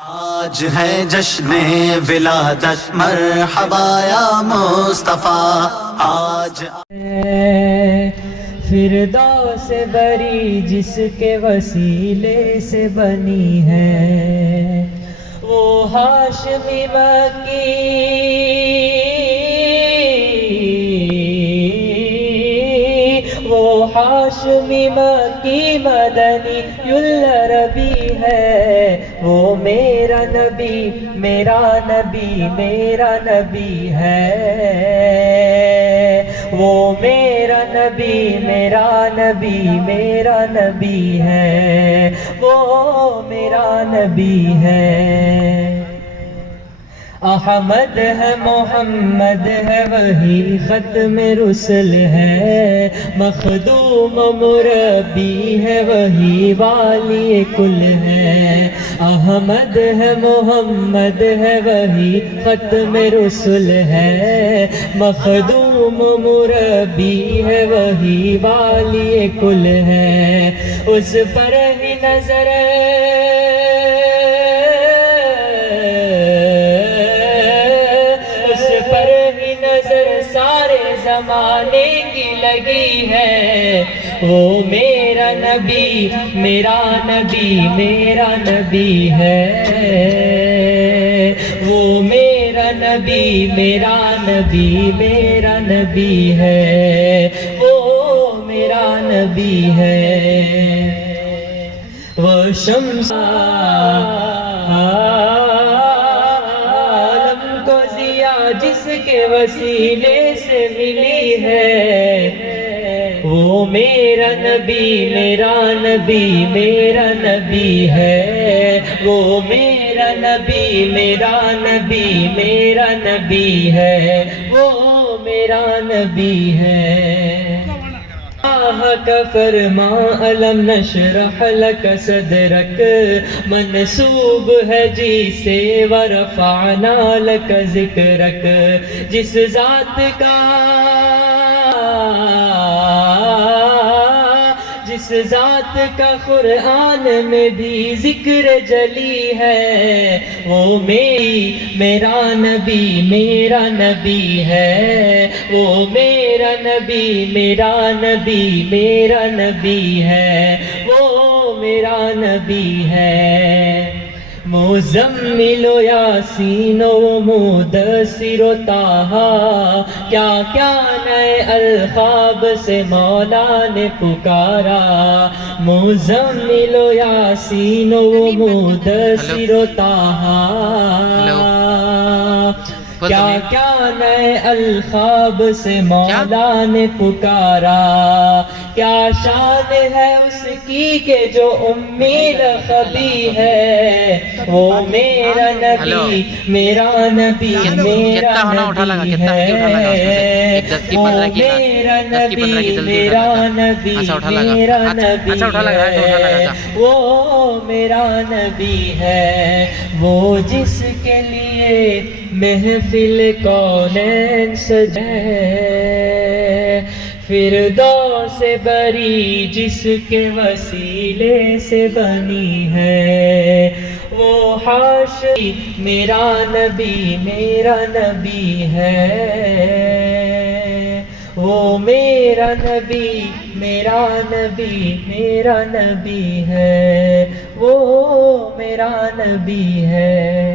آج ہے جشن ولادت مرحبا یا مصطفیٰ آج فردوس بری جس کے وسیلے سے بنی ہے وہ ہاشمی مکی وہ ہاشمی مکی مدنی العربی ہے وہ میرا نبی میرا نبی میرا نبی ہے وہ میرا نبی میرا نبی میرا نبی ہے وہ میرا نبی ہے احمد ہے محمد ہے وہی ختم رسل ہے مخدوم مربی ہے وہی والی کل ہے احمد ہے محمد ہے وہی ختم رسل ہے مخدوم مربی ہے وہی والی کل ہے اس پر ہی نظر زمانے کی لگی ہے وہ میرا نبی میرا نبی میرا نبی ہے وہ میرا نبی میرا نبی میرا نبی ہے وہ میرا نبی ہے وہ شمس جس کے وسیلے سے ملی ہے وہ میرا نبی میرا نبی میرا نبی ہے وہ میرا نبی میرا نبی میرا نبی ہے وہ میرا نبی ہے کا فرما علم نشرح لک صدرک منسوب ہے جی سے ورفعنا لک ذکرک جس ذات کا قرآن میں بھی ذکر جلی ہے وہ میرا نبی میرا نبی ہے وہ میرا نبی میرا نبی میرا نبی ہے وہ میرا نبی ہے مزمل و یاسین و مدثر و طٰہٰ کیا کیا نئے القاب سے مولا نے پکارا مزمل و یاسین و مدثر و طٰہٰ کیا کیا نئے القاب سے مولا نے پکارا کیا شان ہے اس کی کہ جو امی لقبی ہے وہ میرا نبی میرا نبی میرا نبی ہے وہ میرا نبی میرا نبی میرا نبی ہے وہ میرا نبی ہے وہ جس کے لیے محفل کونین سجے فردوس بری جس کے وسیلے سے بنی ہے وہ حاشی میرا نبی میرا نبی ہے وہ میرا نبی میرا نبی میرا نبی ہے وہ میرا نبی ہے